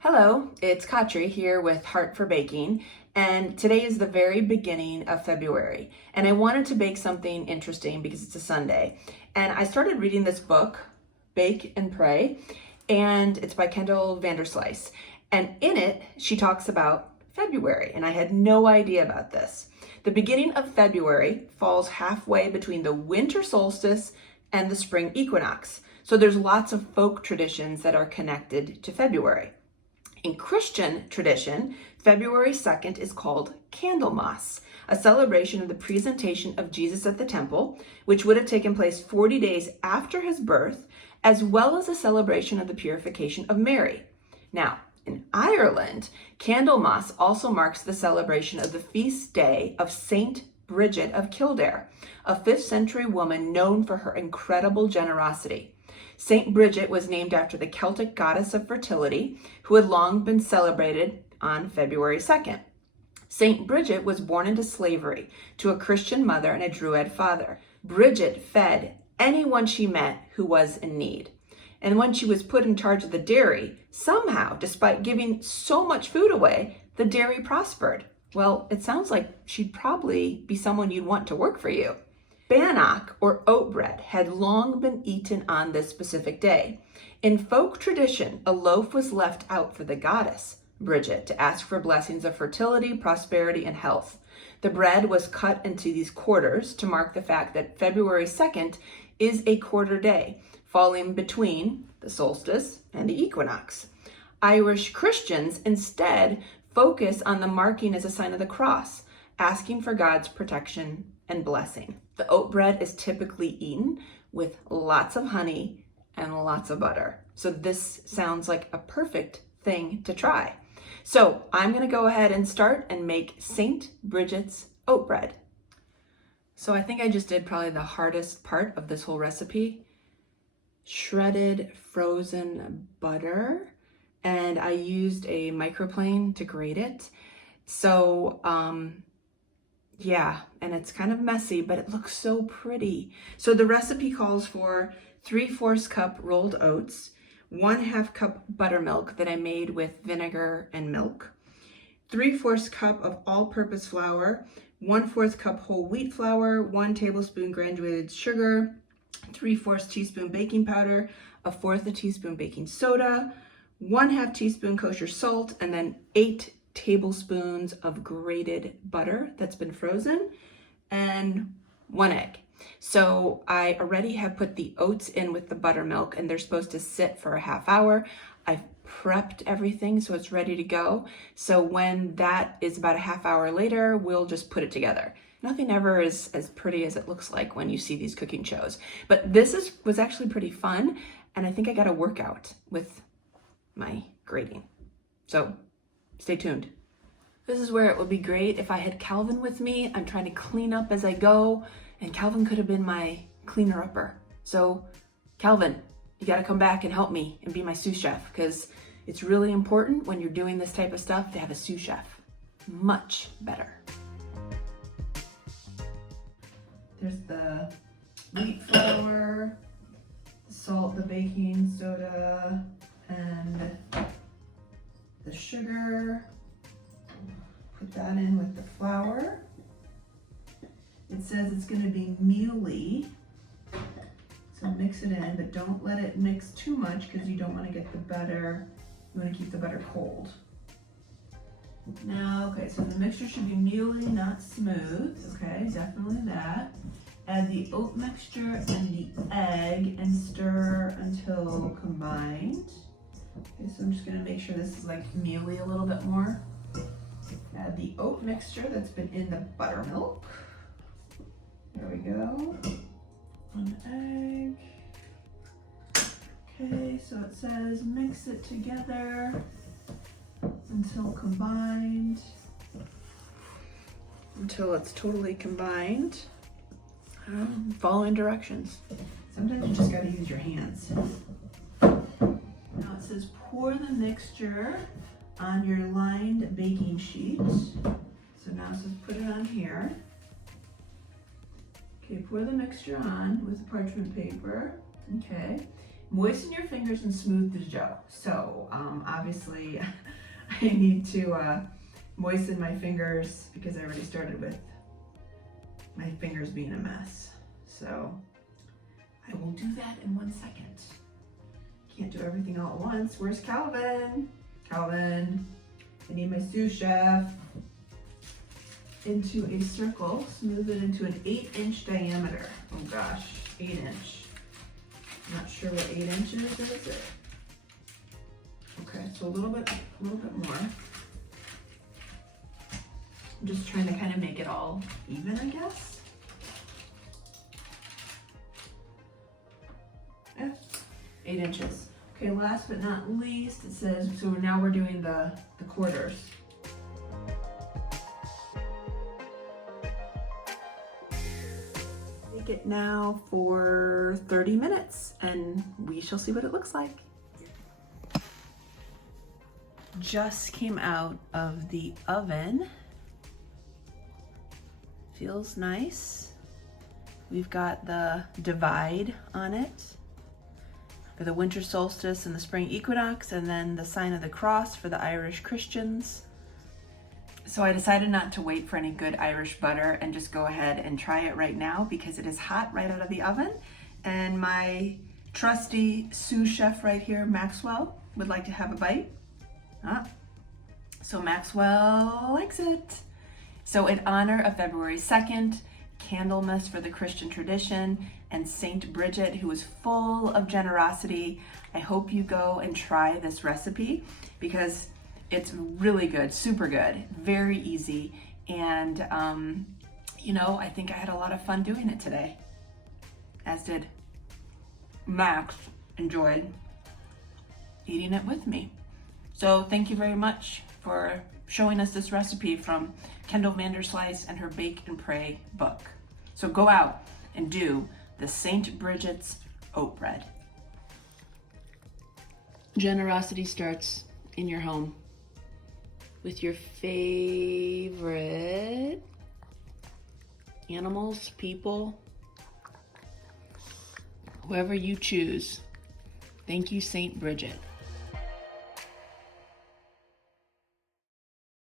Hello, it's Katri here with Heart for Baking, and today is the very beginning of February, and I wanted to bake something interesting because it's a Sunday. And I started reading this book, Bake and Pray, and it's by Kendall Vanderslice. And in it, she talks about February, and I had no idea about this. The beginning of February falls halfway between the winter solstice and the spring equinox. So there's lots of folk traditions that are connected to February. In Christian tradition, February 2nd is called Candlemas, a celebration of the presentation of Jesus at the temple, which would have taken place 40 days after his birth, as well as a celebration of the purification of Mary. Now, in Ireland, Candlemas also marks the celebration of the feast day of Saint Bridget of Kildare, a 5th century woman known for her incredible generosity. Saint Bridget was named after the Celtic goddess of fertility, who had long been celebrated on February 2nd. Saint Bridget was born into slavery to a Christian mother and a Druid father. Bridget fed anyone she met who was in need. And when she was put in charge of the dairy, somehow, despite giving so much food away, the dairy prospered. Well, it sounds like she'd probably be someone you'd want to work for you. Bannock, or oat bread, had long been eaten on this specific day. In folk tradition, a loaf was left out for the goddess, Bridget, to ask for blessings of fertility, prosperity, and health. The bread was cut into these quarters to mark the fact that February 2nd is a quarter day, falling between the solstice and the equinox. Irish Christians instead focus on the marking as a sign of the cross, asking for God's protection and blessing. The oat bread is typically eaten with lots of honey and lots of butter. So this sounds like a perfect thing to try. So I'm gonna go ahead and start and make Saint Bridget's oat bread. So I think I just did probably the hardest part of this whole recipe. Shredded frozen butter, and I used a microplane to grate it. So yeah, and it's kind of messy, but it looks so pretty. So the recipe calls for 3/4 cup rolled oats, 1/2 cup buttermilk that I made with vinegar and milk, 3/4 cup of all-purpose flour, 1/4 cup whole wheat flour, 1 tablespoon granulated sugar, 3/4 teaspoon baking powder, 1/4 teaspoon baking soda, 1/2 teaspoon kosher salt, and then 8 tablespoons of grated butter that's been frozen, and 1 egg. So I already have put the oats in with the buttermilk, and they're supposed to sit for a half hour. I've prepped everything so it's ready to go. So when that is about a half hour later, we'll just put it together. Nothing ever is as pretty as it looks like when you see these cooking shows. But this was actually pretty fun, and I think I got a workout with my grating. So stay tuned. This is where it would be great if I had Calvin with me. I'm trying to clean up as I go, and Calvin could have been my cleaner-upper. So Calvin, you gotta come back and help me and be my sous chef, because it's really important when you're doing this type of stuff to have a sous chef. Much better. There's the wheat flour, the salt, the baking soda, and the sugar. Put that in with the flour. It says it's going to be mealy, so mix it in, but don't let it mix too much because you don't want to get the butter. You want to keep the butter cold. Now, okay, so the mixture should be mealy, not smooth. Okay, definitely that. Add the oat mixture and the egg and stir until combined. Okay, so I'm just going to make sure this is like mealy a little bit more. Add the oat mixture that's been in the buttermilk. There we go. 1 egg. Okay, so it says mix it together until combined. Until it's totally combined. Following directions. Sometimes you just gotta use your hands. Now it says pour the mixture on your lined baking sheet. So now it says put it on here. Okay, pour the mixture on with parchment paper. Okay, moisten your fingers and smooth the dough. So obviously I need to moisten my fingers because I already started with my fingers being a mess. So I will do that in 1 second. Can't do everything all at once. Where's Calvin? Calvin, I need my sous chef. Into a circle, smooth it into an 8-inch diameter. Oh gosh, 8-inch. Not sure what 8 inches is it? Okay, so a little bit more. I'm just trying to kind of make it all even, I guess. Yeah, 8 inches. Okay, last but not least, it says, so now we're doing the quarters. Bake it now for 30 minutes and we shall see what it looks like. Just came out of the oven. Feels nice. We've got the divide on it for the winter solstice and the spring equinox, and then the sign of the cross for the Irish Christians. So I decided not to wait for any good Irish butter and just go ahead and try it right now because it is hot right out of the oven. And my trusty sous chef right here, Maxwell, would like to have a bite. So Maxwell likes it. So in honor of February 2nd, Candlemas for the Christian tradition, and Saint Bridget, who is full of generosity, I hope you go and try this recipe because it's really good, super good, very easy, and you know, I think I had a lot of fun doing it today, as did Max. Enjoyed eating it with me. So thank you very much for showing us this recipe from Kendall Vanderslice and her Bake and Pray book. So go out and do the St. Bridget's oat bread. Generosity starts in your home with your favorite animals, people, whoever you choose. Thank you, St. Bridget.